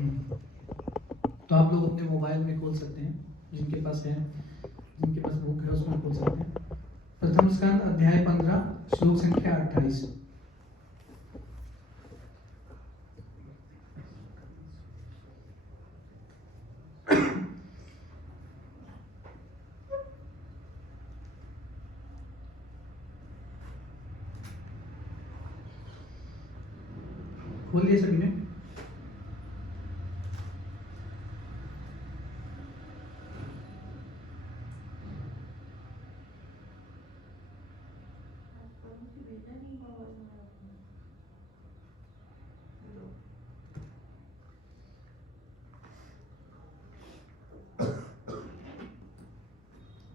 तो आप लोग अपने मोबाइल में खोल सकते हैं, जिनके पास बुक है उसमें खोल सकते हैं। प्रथम स्कंद अध्याय 15 श्लोक संख्या 28। खोलिए सभी ने।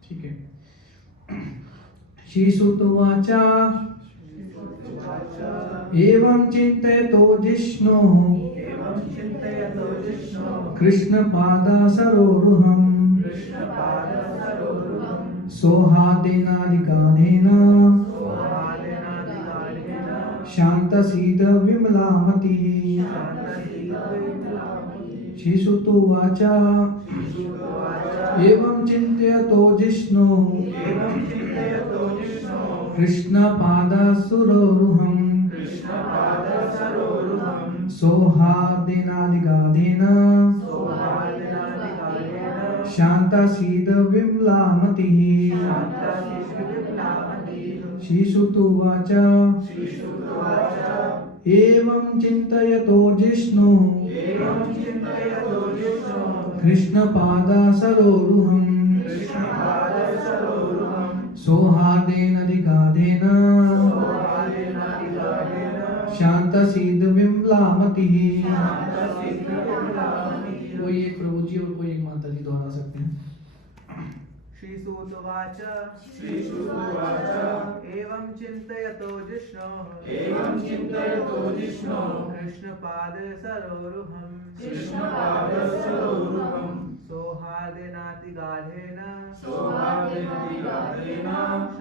ठीक है। श्रीसुतोवाच एवं चिन्तयतो जिष्णुः कृष्णपादासरोरुहम् सोहातेनादिकानेन शान्तसीद विमलामतिः। श्रीसुतोवाच एवं चिन्तयतो जिष्णुः कृष्णपादासरोरुहम् सोहादेनादिगाधेन शान्तसीद विमलामतिः। श्रीसुतोवाच एवं चिन्तयतो जिष्णुः कृष्णपादासरोरुहम् सोहादेनादिगाधेन शान्तसीद विमलामतिः। कोई एक प्रभु जी और कोई एक माता जी दोहरा सकते हैं। श्रीसुतोवाच एवं चिन्तयतो जिष्णुः कृष्णपादसरोरुहम् सोहादेनातिगाढेन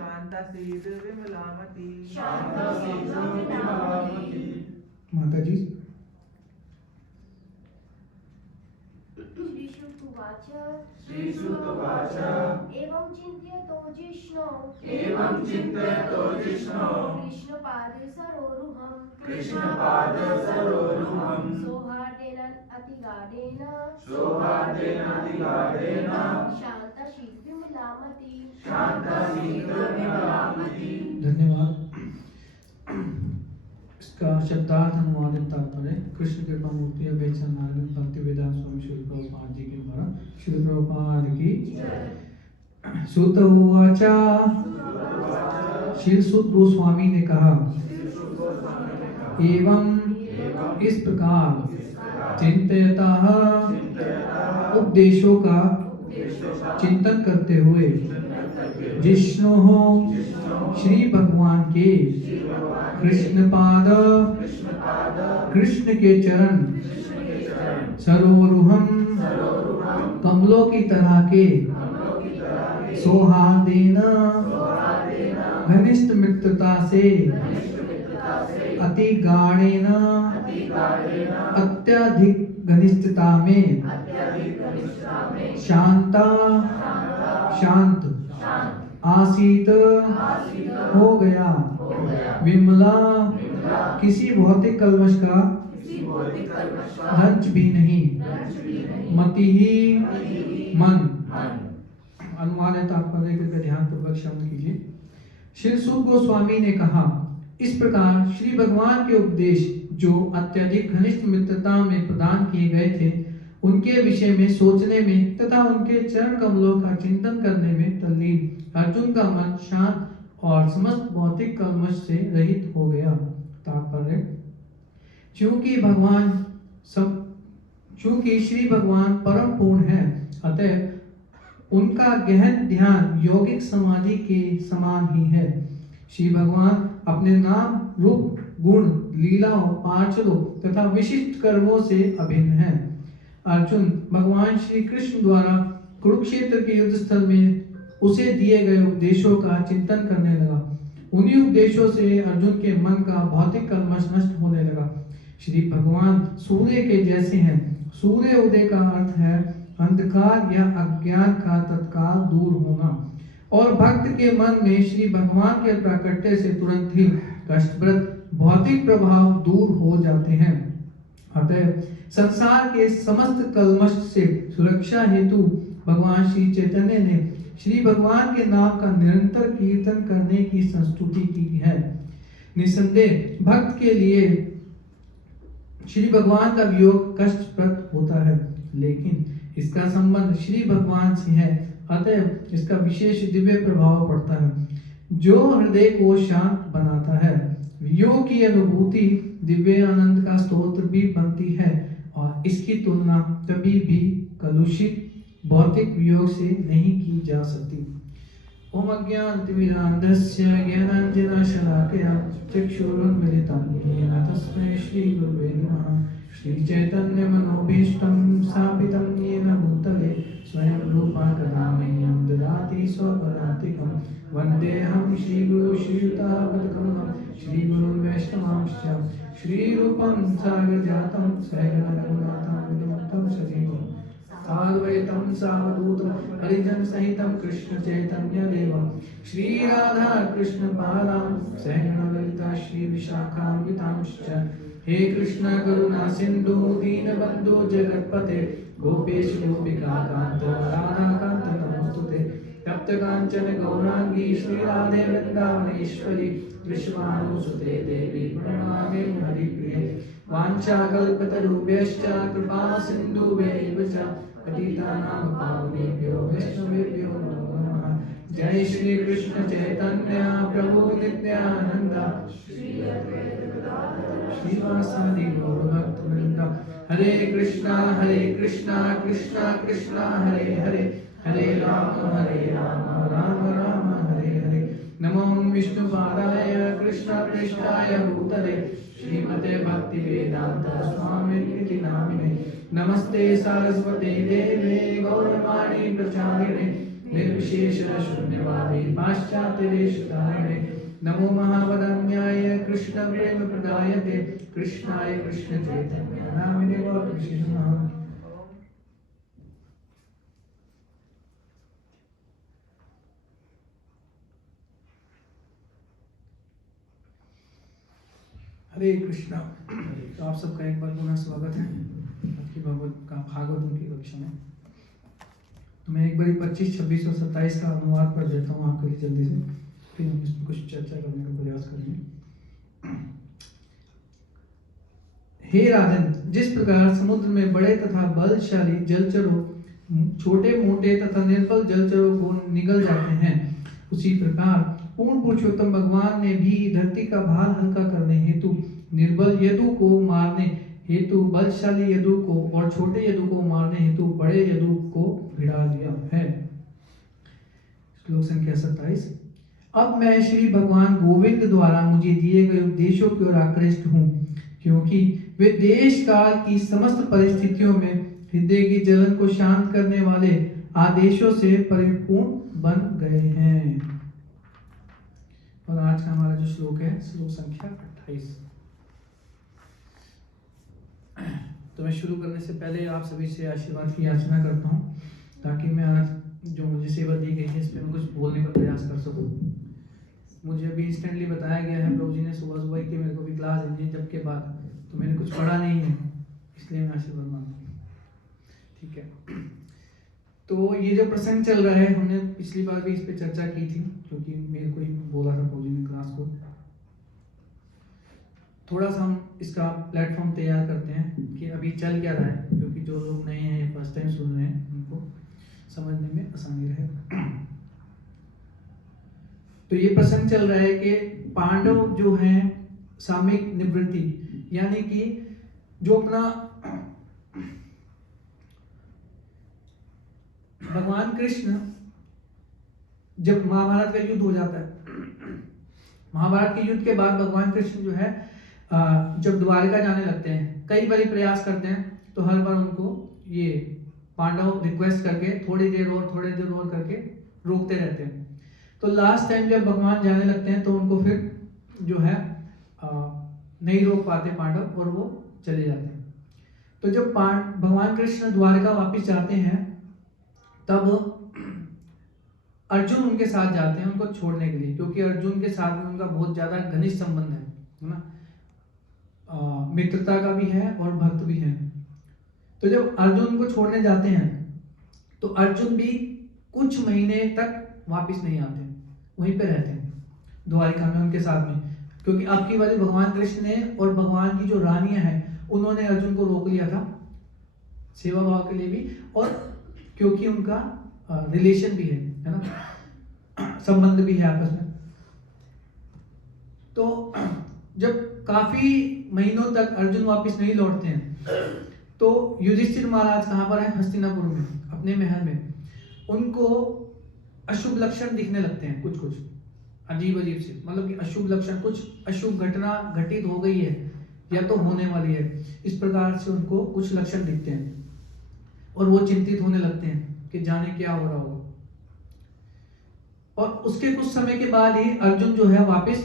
शान्तसीद विमलामति। माता जी। श्रीसुतोवाच एवं चिन्तयतो जिष्णुः कृष्णपादसरोरुहम् सोहार्देन अतिगाढेन शान्तसीद विमलामति। धन्यवाद। इसका शब्दार्थ अनुवादित तात्पर्य कृष्ण कृपा मूर्ति अभेचन नारायण भक्ति वेदांत स्वामी श्री प्रभुपाद जी के द्वारा श्री प्रभुपाद की। सूत उवाच श्री सूत गोस्वामी ने कहा एवं इस प्रकार चिंतयतः उपदेशों का चिंतन करते हुए जिष्णु श्री भगवान के कृष्ण के चरण सरोरुहम कमलों की तरह के सौहार्देन घनिष्ठ मित्रता से अति गाढ़ेन अत्यधिक घनिष्ठता में शांत आसीत हो गया विमला किसी भौतिक कल्मश का रंच भी नहीं मति ही मन। अनुवाद तात्पर्य कृपया ध्यान पूर्वक श्रवण कीजिए। श्री सूत गोस्वामी ने कहा इस प्रकार श्री भगवान के उपदेश जो अत्यधिक घनिष्ठ मित्रता में प्रदान किए गए थे उनके विषय में सोचने में तथा उनके चरण कमलों का चिंतन करने में तल्लीन अर्जुन का मन शांत और समस्त भौतिक कल्मश से रहित हो गया। तात्पर्य चूंकि श्री भगवान परम पूर्ण है अतः उनका गहन ध्यान यौगिक समाधि के समान ही है। श्री भगवान अपने नाम रूप गुण लीलाओं पार्षदों तथा विशिष्ट कर्मों से अभिन्न है। अर्जुन भगवान श्री कृष्ण द्वारा कुरुक्षेत्र के युद्ध स्थल में उसे दिए गए उपदेशों का चिंतन करने लगा। उन्हीं उपदेशों से अर्जुन के मन का भौतिक कल्मश नष्ट होने लगा। श्री भगवान सूर्य के जैसे हैं, सूर्य उदय का अर्थ है अंधकार या अज्ञान का तत्काल दूर होना, और भक्त के मन में श्री भगवान के प्राकट्य से तुरंत ही कष्टप्रद भौतिक प्रभाव दूर हो जाते हैं। अतः संसार के समस्त कलमश से सुरक्षा हेतु भगवान श्री चैतन्य ने श्री भगवान के नाम का निरंतर कीर्तन करने की संस्तुति की है। निसंदेह भक्त के लिए श्री भगवान का वियोग कष्टप्रद होता है, लेकिन इसका संबंध श्री भगवान से है, अतः इसका विशेष दिव्य प्रभाव पड़ता है जो हृदय को शांत बनाता है। वियोग की अनुभूति दिव्य आनंद का स्रोत भी बनती है, और इसकी तुलना कभी भी कलुषित भौतिक वियोग से नहीं की जा सकती। ओम अज्ञानतिमिरान्धस्य ज्ञानाञ्जनशलाकया चक्षुरुन्मिलितं येन तस्मै श्रीगुरुवे नमः। श्रीचैतन्यमनोभीष्टं स्थापितं येन भूतले स्वयं रूपा कदा मह्यं ददाति स्वपदान्तिकं। वन्देऽहं श्रीगुरु श्रीयुतापदकमलं श्रीगुरुं वैष्णवांश्च श्रीरूपं साग्रजातं सहगणरघुनाथं विनुतं सजीवम् साद्वैतं सावधूतं हरिजन सहितं कृष्ण चैतन्य देवं श्री राधा कृष्ण पादां सहगण ललिता श्री विशाखान्वितांश्च। हे कृष्ण करुणा सिंधु दीनबंधु जगत्पते गोपेश गोपिका कांत राधा कांत नमोस्तुते। तप्त कांचन गौरांगी श्री राधे वृंदावनेश्वरी विश्वानुसुते देवी प्रणमामि हरिप्रिये। वाञ्छाकल्पतरुभ्यश्च कृपा सिन्धुभ्यैव च पतितानां पावनेभ्यो वैष्णवेभ्यो नमो नमः। जय श्री कृष्ण चैतन्य प्रभु नित्यानंद श्रीवासादि गौर भक्तवृंद। हरे कृष्णा कृष्णा कृष्णा हरे हरे, हरे राम राम राम हरे हरे। नमो विष्णुपादाय कृष्ण पृष्ठाय भूतले श्रीमते भक्ति वेदांत स्वामिनिति नामिने। नमस्ते सरस्वती देवे गौरवाणी प्रचारिणे निर्विशेष शून्यवादी पाश्चात्य देशधारिणे। नमो महावदन्याय कृष्ण प्रेम प्रदायते कृष्णाय कृष्ण चैतन्य नामिने गौरविष्णु। हरे कृष्णा। तो आप सबका एक बार पुनः स्वागत है आज की भागवतम की कक्षा में। तो मैं एक बार 25, 26 और 27 का अनुवाद पढ़ देता हूँ आपके लिए जल्दी से, फिर हम इस पर कुछ चर्चा करने का प्रयास करेंगे। हे राजन, जिस प्रकार समुद्र में बड़े तथा बलशाली जलचरों छोटे मोटे तथा निर्बल जलचरों को निगल जाते हैं, उसी प्रकार पूर्ण पुरुषोत्तम भगवान ने भी धरती का भार हल्का करने हेतु निर्बल यदु को मारने हेतु बलशाली यदु को और छोटे यदु को मारने हेतु बड़े यदु को भिड़ा दिया है। श्लोक संख्या 27। अब मैं श्री भगवान गोविंद द्वारा मुझे दिए गए उपदेशों की ओर आकृष्ट हूँ, क्योंकि वे देश काल की समस्त परिस्थितियों में हृदय की जलन को शांत करने वाले आदेशों से परिपूर्ण बन गए हैं। और आज का हमारा जो श्लोक है श्लोक संख्या 28। तो मैं शुरू करने से पहले आप सभी से आशीर्वाद की याचना करता हूँ, ताकि मैं आज जो मुझे सेवा दी गई है इस पर मैं कुछ बोलने का प्रयास कर सकूँ। मुझे अभी इंस्टेंटली बताया गया है प्रभु जी ने सुबह कि मेरे को भी क्लास देनी है जब के बाद, तो मैंने कुछ पढ़ा नहीं है, इसलिए मैं आशीर्वाद मांगता हूँ। ठीक है, तो ये जो प्रसंग चल रहा है, हमने पिछली बार भी इस पे चर्चा की थी, क्योंकि मेरे को ही बोला था प्रभु जी ने क्लास को। थोड़ा सा हम इसका प्लेटफॉर्म तैयार करते हैं कि अभी चल क्या रहा है, क्योंकि जो लोग नए हैं फर्स्ट टाइम सुन रहे हैं उनको समझने में आसानी रहे। तो ये प्रसंग चल रहा है कि पांडव जो हैं सामयिक निवृत्ति, यानी कि जो अपना भगवान कृष्ण जब महाभारत का युद्ध हो जाता है, महाभारत के युद्ध के बाद भगवान कृष्ण जो है जब द्वारका जाने लगते हैं, कई बार प्रयास करते हैं, तो हर बार उनको ये पांडव रिक्वेस्ट करके थोड़ी देर और करके रोकते रहते हैं। तो लास्ट टाइम जब भगवान जाने लगते हैं तो उनको फिर जो है नहीं रोक पाते पांडव और वो चले जाते हैं। तो जब भगवान कृष्ण द्वारका वापस जाते हैं तब अर्जुन उनके साथ जाते हैं उनको छोड़ने के लिए, क्योंकि अर्जुन के साथ में उनका बहुत ज्यादा घनिष्ठ संबंध है ना, मित्रता का भी है और भक्त भी है। तो जब अर्जुन उनको छोड़ने जाते हैं तो अर्जुन भी कुछ महीने तक वापस नहीं आते, वहीं पे रहते हैं द्वारिका में उनके साथ में, क्योंकि अब की बारी भगवान कृष्ण ने और भगवान की जो रानियां हैं उन्होंने अर्जुन को रोक लिया था सेवा भाव के लिए भी, और क्योंकि उनका रिलेशन भी है ना, संबंध भी है आपस में। तो जब काफी महीनों तक अर्जुन वापस नहीं लौटते हैं तो युधिष्ठिर महाराज कहाँ पर है, हस्तिनापुर में अपने महल में। उनको अशुभ लक्षण दिखने लगते हैं, कुछ कुछ अजीब अजीब से, मतलब कि अशुभ लक्षण, कुछ अशुभ घटना घटित हो गई है या तो होने वाली है, इस प्रकार से उनको कुछ लक्षण दिखते हैं और वो चिंतित होने लगते हैं कि जाने क्या हो रहा होगा। और उसके कुछ समय के बाद ही अर्जुन जो है वापस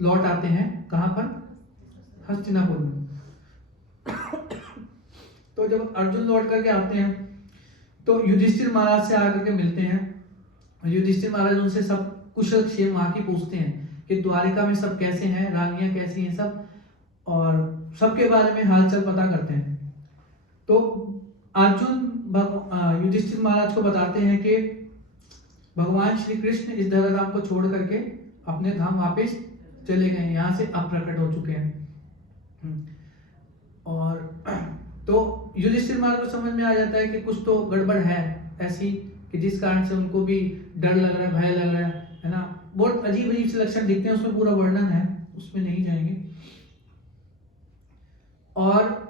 लौट आते हैं, कहां पर, हस्तिनापुर में। तो जब अर्जुन लौट करके आते हैं तो युधिष्ठिर महाराज से आकर के मिलते हैं। युधिष्ठिर महाराज उनसे सब कुशल क्षेम वहां की पूछते हैं कि द्वारिका में सब कैसे हैं, रानियां कैसी हैं सब, और सबके बारे में हालचाल पता करते हैं। तो अर्जुन युधिष्ठिर महाराज को बताते हैं कि भगवान श्री कृष्ण इस धराधाम को छोड़ करके अपने धाम वापस चले गए, यहाँ से अप्रकट हो चुके हैं। और तो युधिष्ठिर महाराज को समझ में आ जाता है कि कुछ तो गड़बड़ है ऐसी, कि जिस कारण से उनको भी डर लग रहा है, भय लग रहा है ना। बहुत अजीब अजीब से लक्षण दिखते हैं, उसमें पूरा वर्णन है, उसमें नहीं जाएंगे। और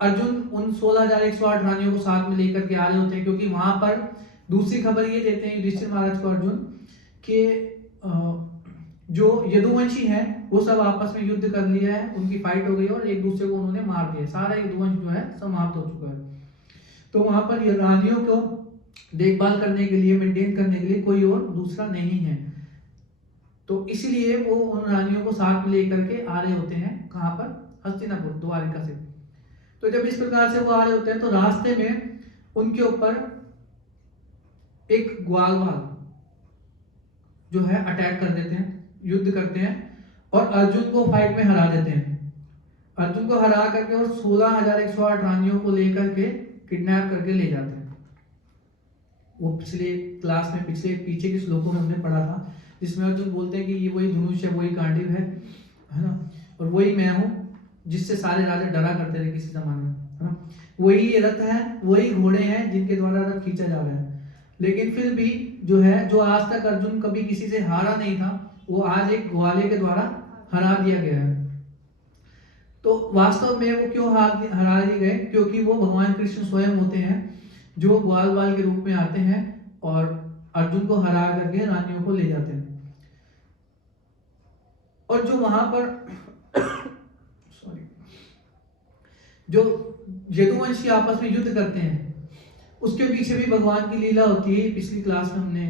अर्जुन उन 16,108 रानियों को साथ में लेकर के आ रहे होते हैं, क्योंकि वहां पर दूसरी खबर ये देते हैं युधिष्ठिर महाराज को अर्जुन कि जो यदुवंशी हैं वो सब आपस में युद्ध कर लिया है, उनकी फाइट हो गई और एक दूसरे को उन्होंने मार दिया, सारा यदुवंश जो है समाप्त हो चुका है। तो वहां पर रानियों को देखभाल करने के लिए, मेंटेन करने के लिए कोई और दूसरा नहीं है, तो इसलिए वो उन रानियों को साथ में लेकर के आ रहे होते हैं, कहां पर, हस्तिनापुर, द्वारिका से। तो जब इस प्रकार से वो आ रहे होते हैं तो रास्ते में उनके ऊपर एक ग्वालवाल जो है अटैक कर देते हैं, युद्ध करते हैं और अर्जुन को फाइट में हरा देते हैं। अर्जुन को हरा करके और 16,108 रानियों को लेकर के किडनैप करके ले जाते हैं। वो पिछले क्लास में, पीछे के श्लोकों में हमने पढ़ा था, जिसमें अर्जुन बोलते हैं कि ये वही धनुष है, वही गांडीव है ना, और वही मैं हूँ जिससे सारे राजा डरा करते थे किसी जमाने में, है ना। वही रथ है, वही घोड़े हैं जिनके द्वारा रथ खींचा जा रहा है। लेकिन फिर भी जो है, जो आज तक अर्जुन कभी किसी से हारा नहीं था, वो आज एक ग्वाले के द्वारा हरा दिया गया है। तो वास्तव में वो क्यों हरा दिए गए, क्योंकि वो भगवान कृष्ण स्वयं होते हैं जो ग्वाल के रूप में आते हैं और अर्जुन को हरा करके रानियों को ले जाते हैं। और जो वहां पर जो यदुवंशी आपस में युद्ध करते हैं, उसके पीछे भी भगवान की लीला होती है। पिछली क्लास में हमने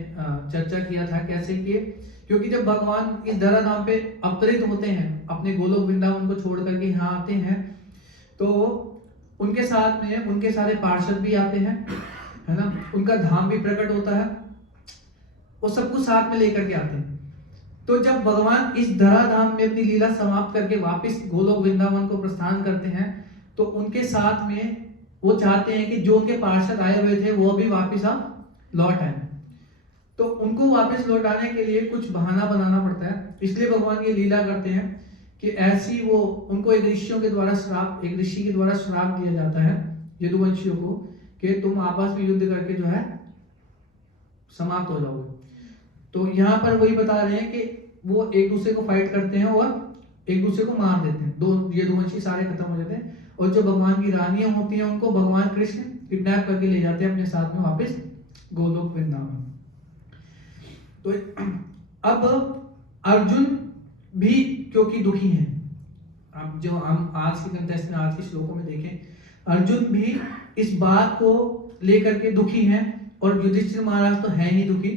चर्चा किया था कैसे किए, क्योंकि जब भगवान इस धराधाम पे अवतरित होते हैं, अपने गोलोक वृंदावन को छोड़ करके यहाँ आते हैं, तो उनके साथ में उनके सारे पार्षद भी आते हैं, है ना, उनका धाम भी प्रकट होता है, वो सब कुछ साथ में लेकर के आते हैं। तो जब भगवान इस धराधाम में अपनी लीला समाप्त करके वापस गोलोक वृंदावन को प्रस्थान करते हैं, तो उनके साथ में वो चाहते हैं कि जो उनके पार्षद आए हुए थे वो भी वापस लौट आए। तो उनको वापस लौटाने के लिए कुछ बहाना बनाना पड़ता है, इसलिए भगवान ये लीला करते हैं कि ऐसी वो उनको एक ऋषि के द्वारा श्राप दिया जाता है यदुवंशियों को, कि तुम आपस में युद्ध करके जो है समाप्त हो जाओगे। तो यहाँ पर वही बता रहे हैं कि वो एक दूसरे को फाइट करते हैं और एक दूसरे को मार देते हैं, दो यदुवंशी सारे खत्म हो जाते हैं। और जो भगवान की रानियां होती हैं उनको भगवान कृष्ण किडनैप करके ले जाते हैं अपने साथ में वापस गोलोक वृंदावन। तो अब अर्जुन भी क्योंकि दुखी हैं, अब जो हम आज के कंटेक्स्ट में, आज के श्लोकों में देखें, अर्जुन भी इस बात को लेकर के दुखी हैं और युधिष्ठिर महाराज तो है ही दुखी,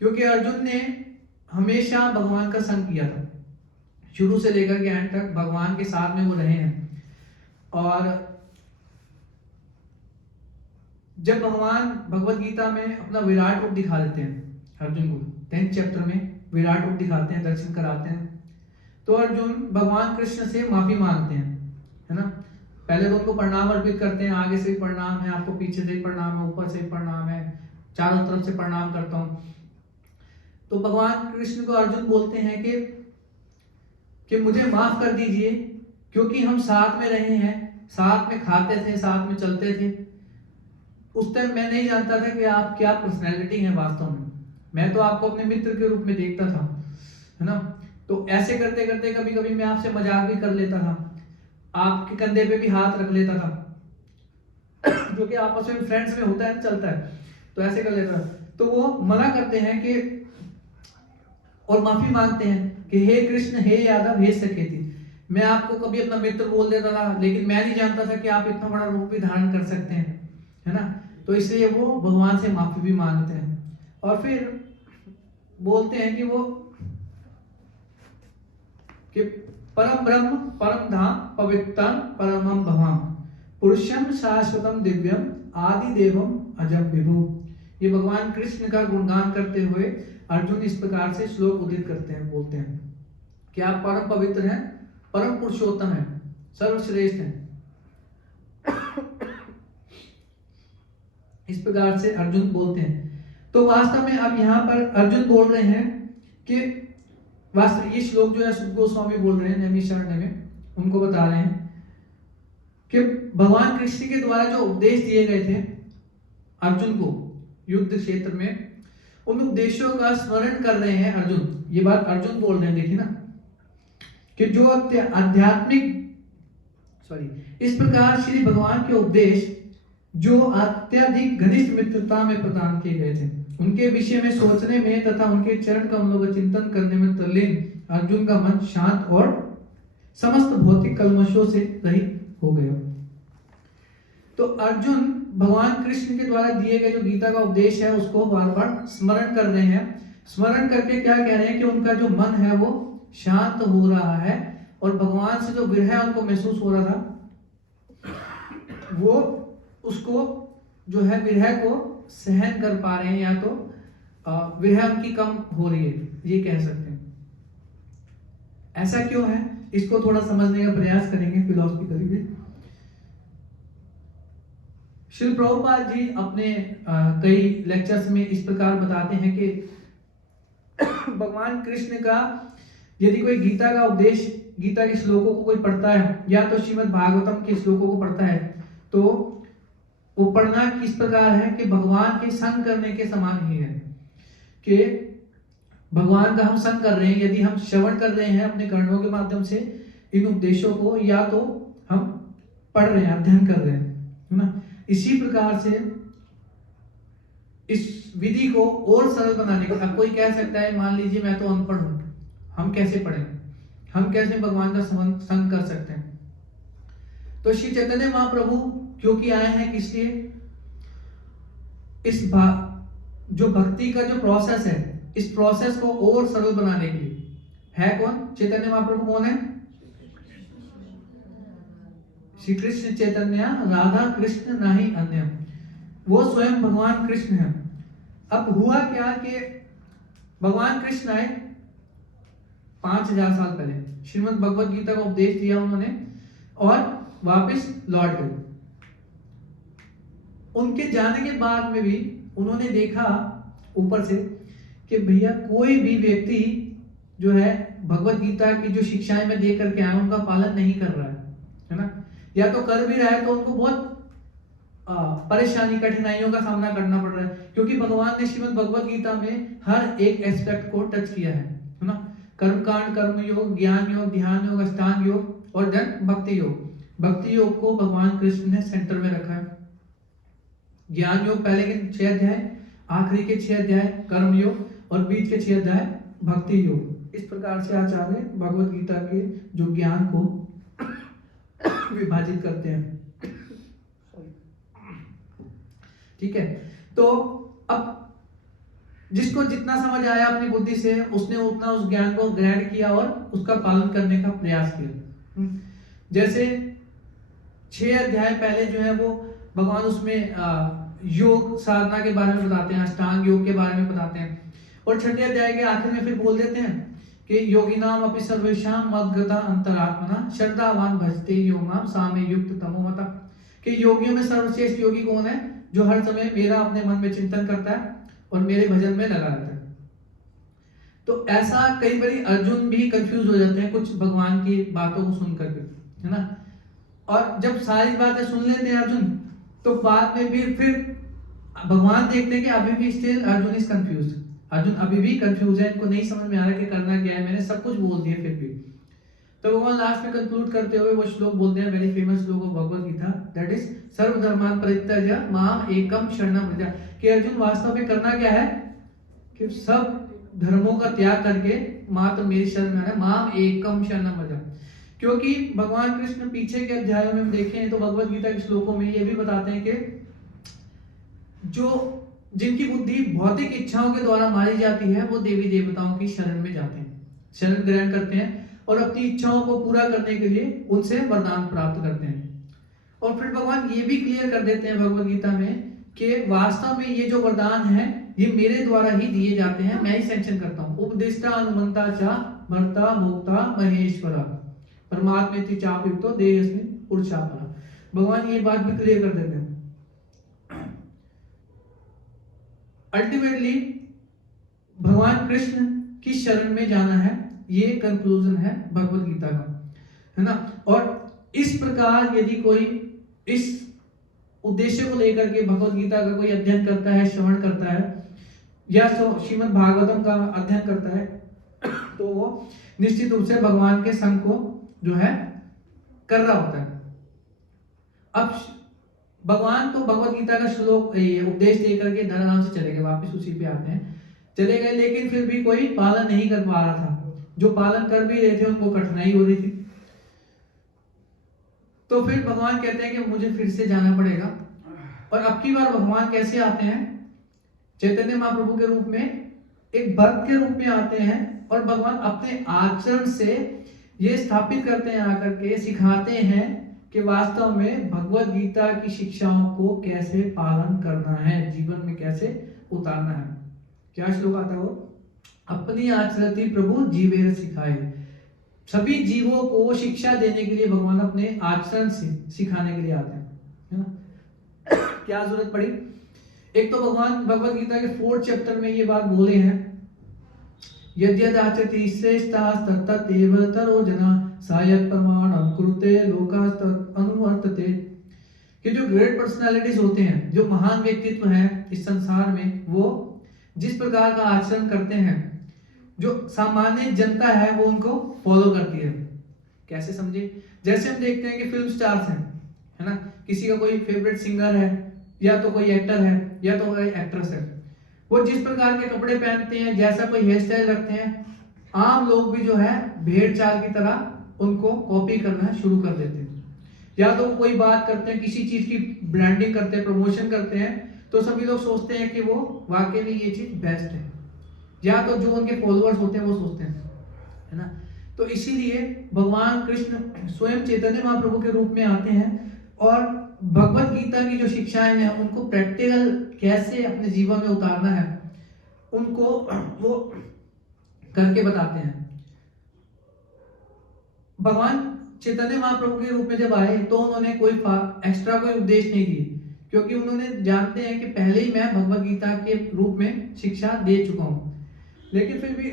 क्योंकि अर्जुन ने हमेशा भगवान का संग किया था, शुरू से लेकर के एंड तक भगवान के साथ में वो रहे हैं। और जब भगवान भगवत गीता में अपना विराट रूप दिखा देते हैं अर्जुन को, 10th चैप्टर में विराट रूप दिखाते हैं, दर्शन कराते हैं, तो अर्जुन भगवान कृष्ण से माफी मांगते हैं, है ना। पहले तो उनको प्रणाम अर्पित करते हैं, आगे से भी प्रणाम है आपको, पीछे से भी प्रणाम है, ऊपर से भी प्रणाम है, चारों तरफ से प्रणाम करता हूँ। तो भगवान कृष्ण को अर्जुन बोलते हैं कि मुझे माफ कर दीजिए, क्योंकि हम साथ में रहे हैं, साथ में खाते थे, साथ में चलते थे। उस टाइम मैं नहीं जानता था कि आप क्या पर्सनैलिटी है वास्तव में, मैं तो आपको अपने मित्र के रूप में देखता था, है ना। तो ऐसे करते करते कभी कभी मैं आपसे मजाक भी कर लेता था, आपके कंधे पे भी हाथ रख लेता था जो कि आपस में फ्रेंड्स में होता है, चलता है, तो ऐसे कर लेता था। तो वो मना करते हैं कि और माफी मांगते हैं कि हे कृष्ण, हे यादव, हे सकेती, मैं आपको कभी अपना मित्र बोल देता था, लेकिन मैं नहीं जानता था कि आप इतना बड़ा रूप भी धारण कर सकते हैं, है ना। तो इसलिए वो भगवान से माफी भी मांगते हैं और फिर बोलते हैं कि वो कि परम ब्रह्म परम धाम पवित्रम परमम भवाम पुरुषम शाश्वतम दिव्यम आदि देवम अजब विभु। ये भगवान कृष्ण का गुणगान करते हुए अर्जुन इस प्रकार से श्लोक उदित करते हैं, बोलते हैं कि आप परम पवित्र हैं, परम पुरुषोत्तम हैं, सर्वश्रेष्ठ हैं। इस प्रकार से अर्जुन बोलते हैं। तो वास्तव में अब यहाँ पर अर्जुन बोल रहे हैं कि वास्तव ये श्लोक जो है सुख गोस्वामी बोल रहे हैं नैमिषारण्य में, उनको बता रहे हैं कि भगवान कृष्ण के द्वारा जो उपदेश दिए गए थे अर्जुन को युद्ध क्षेत्र में, उन उपदेशों का स्मरण कर रहे हैं अर्जुन। ये बात अर्जुन बोल रहे हैं, देखिए ना, कि जो आध्यात्मिक इस प्रकार श्री भगवान के उपदेश जो अत्यधिक घनिष्ठ मित्रता में प्रदान किए गए थे, उनके विषय में सोचने में तथा उनके चरण कमलों का चिंतन करने में तल्लीन अर्जुन का मन शांत और समस्त भौतिक कल्मशों से रहित हो गया। तो अर्जुन भगवान कृष्ण के द्वारा दिए गए जो गीता का उपदेश है उसको बार बार स्मरण कर रहे हैं। स्मरण करके क्या कह रहे हैं कि उनका जो मन है वो शांत हो रहा है और भगवान से जो विरह उनको महसूस हो रहा था, वो उसको जो है विरह को सहन कर पा रहे हैं, या तो विरह उनकी कम हो रही है, ये कह सकते हैं। ऐसा क्यों है, इसको थोड़ा समझने का प्रयास करेंगे फिलॉसफिकली भी। श्रील प्रभुपाद जी अपने कई लेक्चर्स में इस प्रकार बताते हैं कि भगवान कृष्ण का यदि कोई गीता का उपदेश, गीता के श्लोकों को कोई पढ़ता है या तो श्रीमद् भागवतम के श्लोकों को पढ़ता है, तो वो पढ़ना किस प्रकार है कि भगवान के संग करने के समान ही है, कि भगवान का हम संग कर रहे हैं। यदि हम श्रवण कर रहे हैं अपने कर्णों के माध्यम से इन उपदेशों को, या तो हम पढ़ रहे हैं, अध्ययन कर रहे हैं, है ना। इसी प्रकार से इस विधि को और सरल बनाने के, अब कोई कह सकता है मान लीजिए मैं तो अनपढ़ हूं, हम कैसे पढ़ेंगे, हम कैसे भगवान का संग कर सकते हैं। तो श्री चैतन्य महाप्रभु क्योंकि आए हैं, किस लिए, इस जो भक्ति का जो प्रोसेस है, इस प्रोसेस को और सरल बनाने के लिए है। कौन? चैतन्य महाप्रभु कौन है? श्री कृष्ण चैतन्य राधा कृष्ण नहीं अन्य, वो स्वयं भगवान कृष्ण है। अब हुआ क्या कि भगवान कृष्ण आए 5000 साल पहले, श्रीमद् भगवत गीता का उपदेश दिया उन्होंने और वापस लौट गए। उनके जाने के बाद में भी उन्होंने देखा ऊपर से कि भैया कोई भी व्यक्ति जो है भगवत गीता की जो शिक्षाएं मैं दे करके आया उनका पालन नहीं कर रहा है ना, या तो कर भी रहा है तो उनको बहुत परेशानी, कठिनाइयों का सामना करना पड़ रहा है, क्योंकि भगवान ने श्रीमद् भगवत गीता में हर एक एस्पेक्ट को टच किया है ना। कर्मकांड, कर्म योग, ज्ञान योग, ध्यान योग, अष्टांग योग और देन भक्ति योग। भक्ति योग को भगवान कृष्ण ने सेंटर में रखा है। ज्ञान योग पहले के 6 अध्याय, आखिरी के 6 अध्याय कर्म योग और बीच के 6 अध्याय भक्ति योग। इस प्रकार से आचार्य भगवत गीता के जो ज्ञान को विभाजित करते हैं। ठीक है, तो अब जिसको जितना समझ आया अपनी बुद्धि से, उसने उतना उस ज्ञान को ग्रहण किया और उसका पालन करने का प्रयास किया। जैसे 6 अध्याय पहले जो है वो भगवान उसमें योग साधना के बारे में बताते हैं, अष्टांग योग के बारे में बताते हैं। और 6ठे अध्याय के आखिर में फिर बोल देते हैं कि योगिनाम अपि सर्वेषां मद्गता अंतरात्मना श्रद्धावान भजते योमाम सामे युक्त तमो मता, कि योगियों में सर्वश्रेष्ठ योगी कौन है? जो हर समय मेरा अपने मन में चिंतन करता है और मेरे भजन में लगा रहता है। तो ऐसा कई बार अर्जुन भी कंफ्यूज हो जाते हैं कुछ भगवान की बातों को सुन करके, है ना। और जब सारी बातें सुन लेते हैं अर्जुन, तो बाद में भी फिर भगवान देखते हैं कि अभी भी still Arjun is confuse, Arjun अभी भी कंफ्यूज है, इनको नहीं समझ में आ रहा कि करना क्या है, मैंने सब कुछ बोल दिया फिर भी। तो भगवान लास्ट में कंक्लूड करते हुए वो श्लोक बोलते हैं, very famous shlok of Bhagavad Gita, that is सर्वधर्मान परित्यज्य माम एकम शरणम व्रज, कि अर्जुन वास्तव में करना क्या है कि सब धर्मों का त्याग करके मात्र मेरी शरण में आना, माम एकम शरणम व्रज। क्योंकि भगवान कृष्ण पीछे के अध्यायों में देखें तो भगवद गीता के श्लोकों में ये भी बताते हैं कि जो जिनकी बुद्धि भौतिक इच्छाओं के द्वारा मारी जाती है वो देवी देवताओं की शरण में जाते हैं, शरण ग्रहण करते हैं और अपनी इच्छाओं को पूरा करने के लिए उनसे वरदान प्राप्त करते हैं। और फिर भगवान ये भी क्लियर कर देते हैं भगवद गीता में कि वास्तव में ये जो वरदान है ये मेरे द्वारा ही दिए जाते हैं, मैं ही सैंक्शन करता हूँ। उपदिष्टा अनुमंता चा भर्ता भोक्ता महेश्वर परमात्मेति चापयुक्तो देहस्मिन् पुरुषापरा, भगवान ये बात भी क्लियर कर देते हैं। अल्टीमेटली भगवान कृष्ण की शरण में जाना है, ये कंक्लूजन है भगवद गीता का, है ना। और इस प्रकार यदि कोई इस उद्देश्य को लेकर के भगवद गीता का कोई अध्ययन करता है, श्रवण करता है या श्रीमद् भागवतम का अध्ययन करता है, तो वो निश्चित रूप से भगवान के संग को जो है कर रहा होता है। अब भगवान तो भगवद गीता का श्लोक उपदेश देकर के धनाराम से चले गए, वापस उसी पे आते हैं, चले गए, लेकिन फिर भी कोई पालन नहीं कर पा रहा था, जो पालन कर भी रहे थे उनको कठिनाई हो रही थी। तो फिर भगवान कहते हैं कि मुझे फिर से जाना पड़ेगा। और अब की बार भगवान कैसे आते हैं? चैतन्य महाप्रभु के रूप में, एक भक्त के रूप में आते हैं और भगवान अपने आचरण से ये स्थापित करते हैं, आकर के सिखाते हैं कि वास्तव में भगवद गीता की शिक्षाओं को कैसे पालन करना है, जीवन में कैसे उतारना है। क्या श्लोक आता है वो? अपनी आचरती प्रभु जीवेर सिखाए। सभी जीवों को शिक्षा देने के लिए भगवान अपने आचरण से सिखाने के लिए आते हैं, है ना। क्या जरूरत पड़ी? एक तो भगवान भगवद गीता के 4th चैप्टर में ये बात बोले हैं, यद्यद् आचरति श्रेष्ठस्तत्तदेव तरो जना सायत् प्रमाणं कुरुते लोकास्तत् अनुवर्तते, कि जो ग्रेट पर्सनालिटीज होते हैं, जो महान व्यक्तित्व हैं इस संसार में, वो जिस प्रकार का आचरण करते हैं, जो सामान्य जनता है वो उनको फॉलो करती है। कैसे समझे? जैसे हम देखते हैं कि फिल्म स्टार्स हैं, है ना, किसी का कोई फेवरेट सिंगर है या तो कोई एक्टर है या तो कोई एक्ट्रेस है, वो जिस प्रकार के कपड़े पहनते हैं, जैसा कोई हेयर स्टाइल रखते हैं, आम लोग भी जो है भेड़ चाल की तरह उनको कॉपी करना शुरू कर देते हैं। या तो कोई बात करते हैं, किसी चीज की ब्रांडिंग करते हैं, प्रमोशन करते हैं, तो सभी लोग सोचते हैं कि वो वाकई में ये चीज बेस्ट है, या तो जो उनके फॉलोअर्स होते हैं वो सोचते हैं, है ना। तो इसीलिए भगवान कृष्ण स्वयं चैतन्य महाप्रभु के रूप में आते हैं और भगवद गीता की जो शिक्षाएं हैं उनको प्रैक्टिकल कैसे अपने जीवन में उतारना है उनको वो करके बताते हैं। भगवान चैतन्य महाप्रभु के रूप में जब आए तो उन्होंने कोई एक्स्ट्रा कोई उपदेश नहीं दिए, क्योंकि उन्होंने जानते हैं कि पहले ही मैं भगवद गीता के रूप में शिक्षा दे चुका हूं। लेकिन फिर भी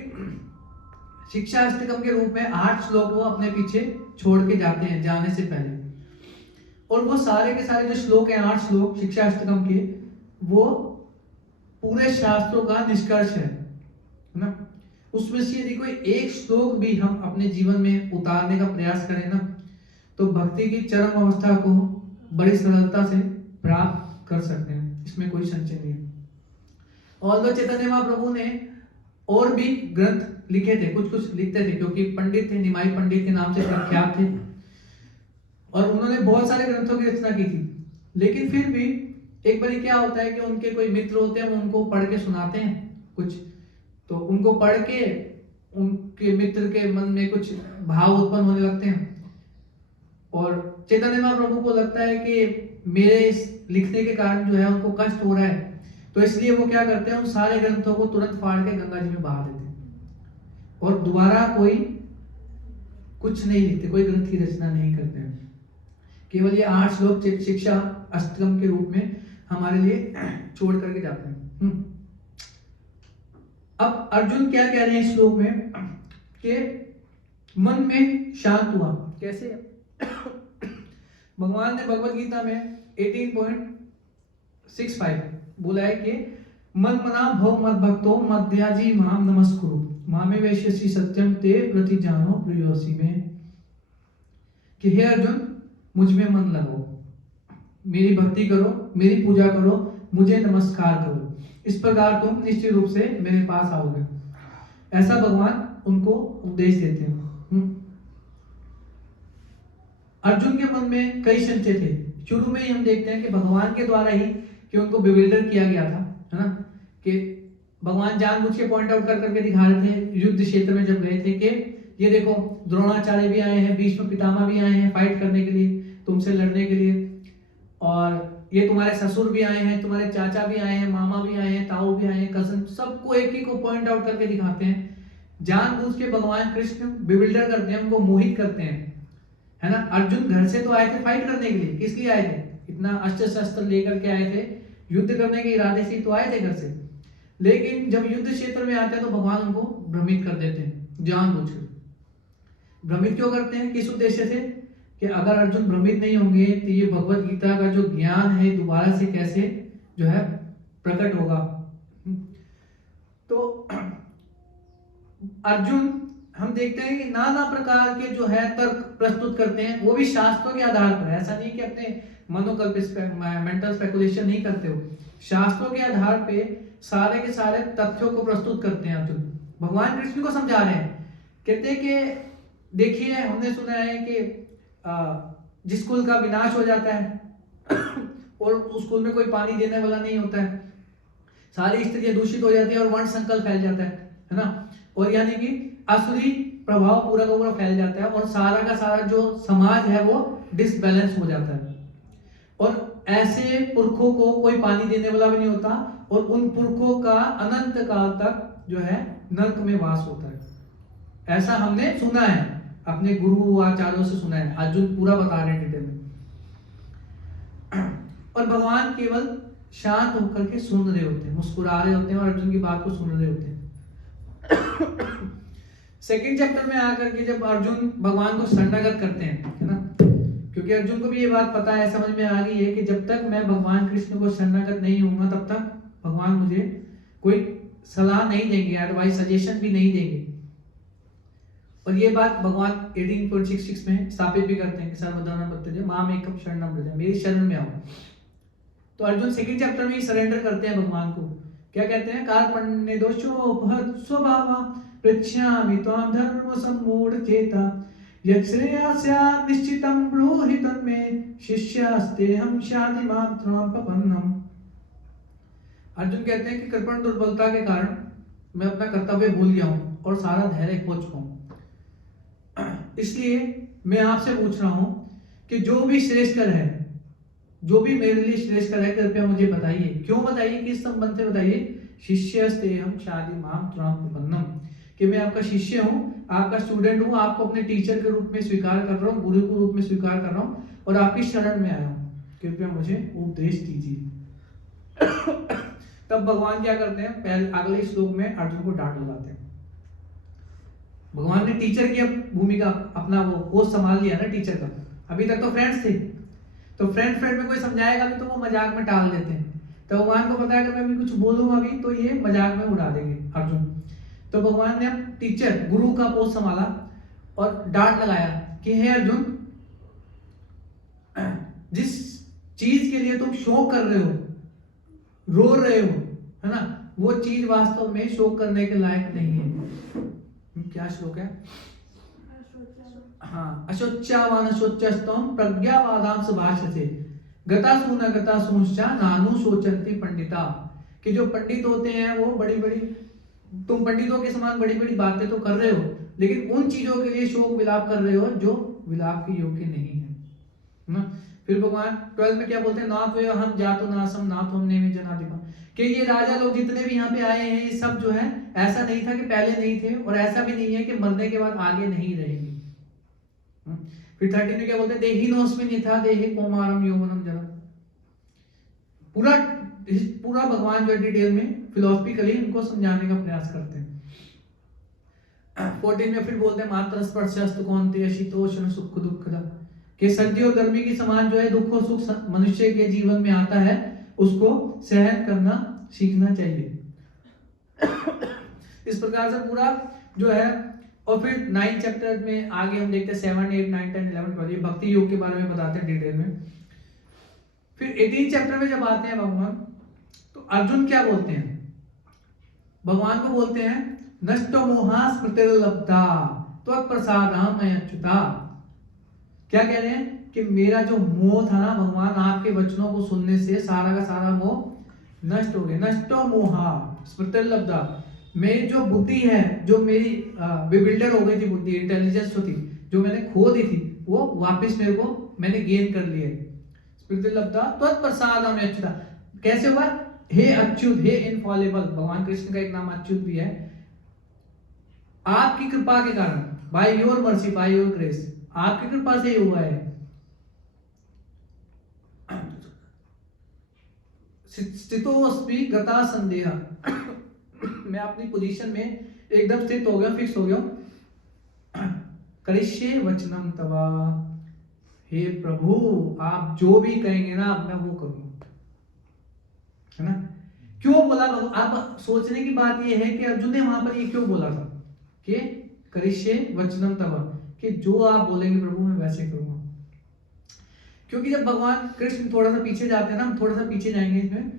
शिक्षा अष्टकम के रूप में 8 श्लोक वो अपने पीछे छोड़ के जाते हैं जाने से पहले, और वो सारे के सारे जो श्लोक हैं, 8 श्लोक शिक्षा अष्टकम के, वो पूरे शास्त्रों का निष्कर्ष है ना। उसमें से यदि कोई एक श्लोक भी हम अपने जीवन में उतारने का प्रयास करें ना, तो भक्ति की चरम अवस्था को बड़ी सरलता से प्राप्त कर सकते हैं, इसमें कोई संशय नहीं है। ऑल्दो चैतन्य महाप्रभु ने और भी ग्रंथ लिखे थे, कुछ कुछ लिखते थे, क्योंकि पंडित थे, निमाई पंडित के नाम से प्रख्यात थे, और उन्होंने बहुत सारे ग्रंथों की रचना की थी। लेकिन फिर भी एक बार क्या होता है कि उनके कोई मित्र होते हैं, वो उनको पढ़ के सुनाते हैं कुछ, तो उनको पढ़ के उनके मित्र के मन में कुछ भाव उत्पन्न होने लगते हैं, और चैतन्य महाप्रभु को लगता है कि मेरे इस लिखने के कारण जो है उनको कष्ट हो रहा है, तो इसलिए वो क्या करते हैं, उन सारे ग्रंथों को तुरंत फाड़ के गंगा जी में बहा देते हैं और दोबारा कोई कुछ नहीं लिखते, कोई ग्रंथ की रचना नहीं करते हैं। केवल ये 8 श्लोक शिक्षा अष्टकम के रूप में हमारे लिए छोड़ करके जाते हैं। अब अर्जुन क्या कह रहे हैं इस श्लोक में कि मन में शांत हुआ। कैसे? भगवान ने भगवत गीता में 18.65 बोला है कि मन मना भव मद भक्तो मध्याजी माम नमस्कुरु मामे वैश्यसी सत्यम ते प्रति जानो प्रियोसी में, कि हे अर्जुन मुझ में मन लगाओ, मेरी भक्ति करो, मेरी पूजा करो, मुझे नमस्कार करो, इस प्रकार तुम निश्चित रूप से मेरे पास आओगे। ऐसा भगवान उनको उपदेश देते हैं। अर्जुन के मन में कई संशय थे। शुरू में ही हम देखते हैं कि भगवान के द्वारा ही कि उनको बिविल्डर किया गया था, है ना, कि भगवान जानबूझ के पॉइंट आउट कर करके दिखा रहे थे युद्ध क्षेत्र में जब गए थे कि ये देखो द्रोणाचार्य भी आए हैं, भीष्म पितामह भी आए हैं फाइट करने के लिए, तुमसे लड़ने के लिए, और ये तुम्हारे ससुर भी आए हैं, तुम्हारे चाचा भी आए हैं, मामा भी आए हैं, ताऊ भी आए हैं, कजन, सबको एक एक को पॉइंट आउट करके दिखाते हैं। जानबूझ के भगवान कृष्ण बिविल्डर करते हैं, उनको मोहित करते हैं, है ना। अर्जुन घर से तो आए थे फाइट करने के लिए, किस लिए आए थे? इतना अस्त्र शस्त्र लेकर के आए थे, युद्ध करने के इरादे से तो आए थे घर से, लेकिन जब युद्ध क्षेत्र में आते हैं तो भगवान उनको भ्रमित कर देते हैं जानबूझकर। भ्रमित क्यों करते हैं? किस उद्देश्य से? कि अगर अर्जुन भ्रमित नहीं होंगे तो ये भगवत गीता का जो ज्ञान है दोबारा से कैसे जो है प्रकट होगा। तो अर्जुन हम देखते हैं कि नाना प्रकार के जो है तर्क प्रस्तुत करते हैं, वो भी शास्त्रों के आधार पर। ऐसा नहीं कि अपने मनोकल्पित मेंटल स्पेकुलेशन नहीं करते हो, शास्त्रों के आधार पे सारे के सारे तथ्यों को प्रस्तुत करते हैं। अर्जुन भगवान कृष्ण को समझा रहे हैं, कहते हैं कि देखिए हमने सुना है कि जिस कुल का विनाश हो जाता है और उस कुल में कोई पानी देने वाला नहीं होता है, सारी स्त्रियां दूषित हो जाती है और वर्ण संकल्प फैल जाता है ना, और यानी कि असुरी प्रभाव पूरा का पूरा फैल जाता है और सारा का सारा जो समाज है वो डिसबैलेंस हो जाता है। और ऐसे पुरखों को कोई पानी देने वाला भी नहीं होता और उन पुरखों का अनंत काल तक जो है नरक में वास होता है। ऐसा हमने सुना है, अपने गुरु आचार्यों से सुना है। अर्जुन पूरा बता रहे हैं डिटेल में। और भगवान केवल शांत होकर के सुन रहे होते हैं, मुस्कुरा रहे होते हैं और अर्जुन की बात को सुन रहे होते हैं। सेकंड चैप्टर में आकर के जब अर्जुन भगवान को शरणागत करते हैं, है ना, क्योंकि अर्जुन को भी ये बात पता है, समझ में आ गई है कि जब तक मैं भगवान कृष्ण को शरणागत नहीं होऊंगा तब तक भगवान मुझे कोई सलाह नहीं देंगे, एडवाइस सजेशन भी नहीं देंगे। और ये बात भगवान 18.66 में स्थापित भी करते हैं कि सर्वधर्म परित्यज्य माम एकम शरणम व्रज, मेरी शरण में आओ। तो अर्जुन सेकंड चैप्टर में ही सरेंडर करते हैं भगवान को। क्या कहते हैं? कार्पण्य दोषो भत स्वभाव पृच्छामि त्वां धर्म सम्मूढ़ चेता यच्छ्रेयस्या निश्चितं ब्रूहि तन्मे शिष्यस्तेहं शाधि मां प्रपन्नम। अर्जुन कहते हैं कि कृपण दुर्बलता के कारण मैं अपना कर्तव्य भूल गया हूं और सारा धैर्य खो चुका हूं, इसलिए मैं आपसे पूछ रहा हूं कि जो भी श्रेष्ठकर है, जो भी मेरे लिए श्रेष्ठकर है, कृपया मुझे बताइए। क्यों बताइए? किस संबंध से बताइए? शिष्यस्तेहं शाधि मां प्रपन्नम, कि मैं आपका शिष्य हूं, आपका स्टूडेंट हूं, आपको अपने टीचर के रूप में स्वीकार कर रहा हूं, गुरु के रूप में स्वीकार कर रहा हूं और आपकी शरण में आया हूं, कृपया मुझे उपदेश दीजिए। तब भगवान क्या करते हैं? पहले अगले श्लोक में अर्जुन को डांट लगाते हैं। भगवान ने टीचर की भूमिका, अपना वो पोस्ट संभाल लिया ना टीचर का। अभी तक तो फ्रेंड्स थे, तो फ्रेंड में कोई समझाएगा भी तो वो मजाक में टाल देते हैं। तो भगवान को पता है कि मैं भी कुछ बोलूंगा अभी तो ये मजाक में उड़ा देंगे अर्जुन। तो भगवान ने अब टीचर, गुरु का पोस्ट संभाला और डांट लगाया कि हे अर्जुन, जिस चीज के लिए तुम शोक कर रहे हो, रो रहे हो, है ना, वो चीज वास्तव में शोक करने के लायक नहीं है। क्या श्लोक है? हाँ, अशोच्यावान अशोच्यस्तम प्रज्ञावादांश भाष्यते गतासून गतासूंश्च नानु शोचन्ति पंडिता, कि जो पंडित होते हैं वो बड़ी बड़ी, तुम पंडितों के समान बड़ी बड़ी बातें तो कर रहे हो, लेकिन उन चीजों के लिए शोक विलाप कर रहे हो जो विलाप के योग्य नहीं है। ना। फिर भगवान 12 में क्या बोलते हैं, ना तो हम जातो नासम ना तो हम नेमी जनाधिपा, कि ये राजा लोग जितने भी यहाँ पे आए हैं ये सब जो है ऐसा नहीं था कि पहले नहीं थे, और ऐसा भी नहीं है कि मरने के बाद आगे नहीं रहेंगे। फिर 13 में क्या बोलते हैं, देही नोस्मिन यथा देहे कौमारम यौवनम जरा। पूरा भगवान जो डिटेल में फिलोसफिकली उनको समझाने का प्रयास करते हैं। 14 में फिर बोलते हैं मात्र स्पर्शस्तु कौन्तेय शीतोष्ण सुख दुःखदा, कि सर्दी और गर्मी की समान जो है दुख और सुख मनुष्य के जीवन में आता है, उसको सहन करना सीखना चाहिए। इस प्रकार से पूरा जो है, और फिर 9 चैप्टर में आगे हम देखते हैं 7, 8, 9, 10, 11, 12 भक्ति योग के बारे में बताते हैं डिटेल में। फिर 18 चैप्टर में जब आते हैं भगवान, तो अर्जुन क्या बोलते हैं, भगवान को बोलते हैं नष्टो मोहा स्मृतिर्लब्धा त्वत्प्रसादाम अच्युता। क्या कह रहे हैं कि मेरा जो मोह था ना भगवान, आपके वचनों को सुनने से सारा का सारा मोह नष्ट हो गया। नष्टो मोहा स्मृतिर्लब्धा, मेरी जो बुद्धि है, जो मेरी बिल्डर हो गई थी बुद्धि, इंटेलिजेंस जो थी, जो मैंने खो दी थी, वो वापस मेरे को मैंने गेन कर लिया। स्मृतिर्लब्धा त्वत्प्रसादाम अच्युता, कैसे हुआ, हे अच्युत, हे इनफॉलेबल, भगवान कृष्ण का एक नाम अच्युत भी है। आपकी कृपा के कारण, by your mercy, by your grace, आपकी कृपा से ही हुआ है। स्थितोऽस्मि गता संदेह, मैं अपनी पोजीशन में एकदम स्थित हो गया, फिक्स हो गया। करिष्ये वचनम तवा, हे प्रभु आप जो भी कहेंगे ना मैं वो करूंगा, है ना। क्यों बोला, आप सोचने की बात ये है कि अर्जुन ने वहां पर ये क्यों बोला था कि करिष्ये वचनम तवा, कि जो आप बोलेंगे प्रभु मैं वैसे करूंगा। क्योंकि जब भगवान कृष्ण, थोड़ा सा पीछे जाते हैं ना, हम थोड़ा सा पीछे जाएंगे इसमें,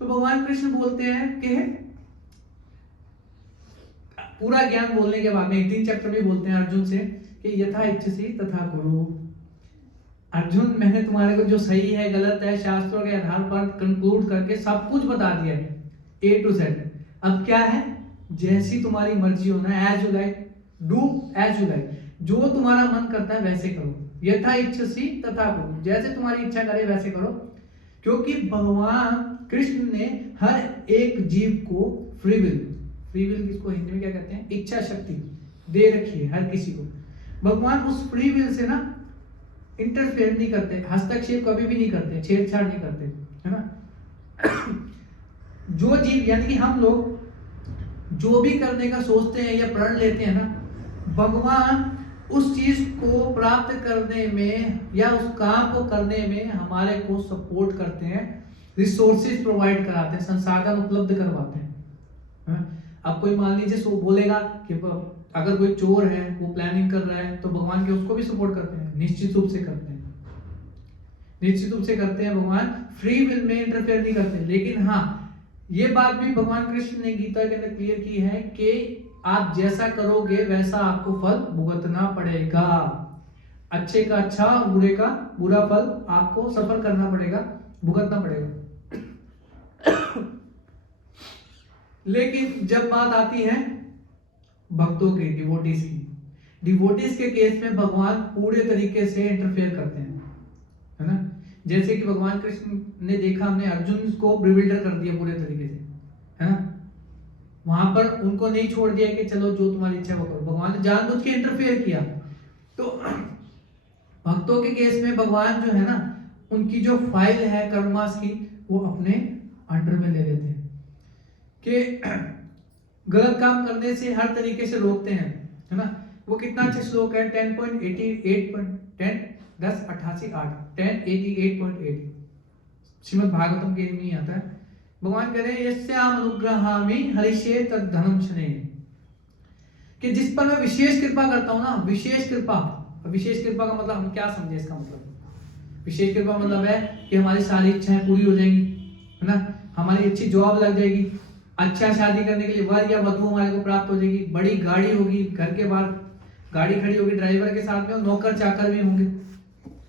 तो भगवान कृष्ण बोलते हैं कि पूरा ज्ञान बोलने के बाद में 18 चैप्टर में बोलते हैं अर्जुन से कि यथा इच्छसि तथा कुरु। अर्जुन मैंने तुम्हारे को जो सही है गलत है शास्त्रों के आधार पर कंक्लूड करके सब कुछ बता दिया है, A to Z। अब क्या है, जैसी तुम्हारी मर्जी होना, as you like, do as you like, जो तुम्हारा मन करता है वैसे करो। यथा इच्छसि तथा कुरु, जैसे तुम्हारी इच्छा करे वैसे करो। क्योंकि भगवान कृष्ण ने हर एक जीव को फ्री विल किसको हिंदी में क्या कहते हैं, इच्छा शक्ति दे रखी है हर किसी को। भगवान उस फ्री विल से ना इंटरफेयर नहीं करते, हस्तक्षेप कभी भी नहीं करते, छेड़छाड़ नहीं करते, है ना। जो जीव यानी कि हम लोग जो भी करने का सोचते हैं या प्रण लेते हैं ना, भगवान उस चीज को प्राप्त करने में या उस काम को करने में हमारे को सपोर्ट करते हैं, रिसोर्सेज प्रोवाइड कराते हैं, संसाधन उपलब्ध करवाते हैं। अब कोई मान लीजिए सो बोलेगा कि अगर कोई चोर है वो प्लानिंग कर रहा है, तो भगवान के उसको भी सपोर्ट करते हैं, निश्चित रूप से करते हैं, निश्चित रूप से करते हैं। भगवान फ्री विल में इंटरफेयर नहीं करते। लेकिन हाँ, ये बात भी भगवान कृष्ण ने गीता के अंदर क्लियर की है कि आप जैसा करोगे वैसा आपको फल भुगतना पड़ेगा। अच्छे का अच्छा, बुरे का बुरा फल आपको सफर करना पड़ेगा, भुगतना पड़ेगा। लेकिन जब बात आती है भक्तों की, डिवोटीज के केस में भगवान पूरे तरीके से इंटरफेयर करते हैं, है ना। जैसे कि भगवान कृष्ण ने देखा, हमने अर्जुन को बिल्डर कर दिया पूरे तरीके से, है ना। वहां पर उनको नहीं छोड़ दिया कि चलो जो तुम्हारी इच्छा वो करो, भगवान ने जानबूझ के इंटरफेयर किया। तो भक्तों के केस में भगवान जो है ना, उनकी जो फाइल है कर्मास की, वो अपने अंडर में ले लेते हैं, कि गलत काम करने से हर तरीके से रोकते हैं, है ना। वो कितना अच्छा श्लोक है, 10.88 श्रीमद् भागवतम के में आता है। भगवान कह रहे हैं यस्याम अनुग्रहामि हरिष्ये तद्धनम शनैः, कि जिस पर मैं विशेष कृपा करता हूं ना, विशेष कृपा का मतलब हम क्या समझे, इसका मतलब विशेष कृपा मतलब है कि हमारी सारी इच्छाएं पूरी हो जाएंगी, है ना, हमारी अच्छी जॉब लग जाएगी, अच्छा शादी करने के लिए वर या वधू हमारे को प्राप्त हो जाएगी, बड़ी गाड़ी होगी, घर के बाहर गाड़ी खड़ी होगी ड्राइवर के साथ में, और नौकर चाकर भी होंगे।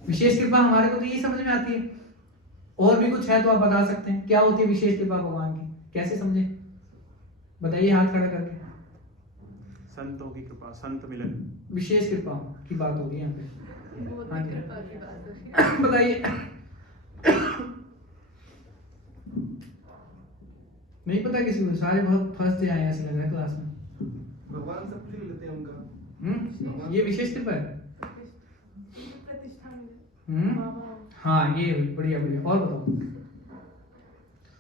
विशेष कृपा हमारे को तो यही समझ में आती है। और भी कुछ है तो आप बता सकते हैं, क्या होती है विशेष कृपा भगवान की, कैसे समझे, बताइए हाथ खड़ा करके। संतों की कृपा, संत मिलन, विशेष कृपा की बात होगी यहाँ पे। हाँ जी बताइए। नहीं पता किसी को? सारे बहुत फर्स्ट डे आए हैं ऐसे लग रहा है क्लास में। भगवान सब कुछ लेते हैं उनका। ये विशेष टिप है। प्रतिष्ठा हाँ ये बढ़िया बढ़िया। और बताओ।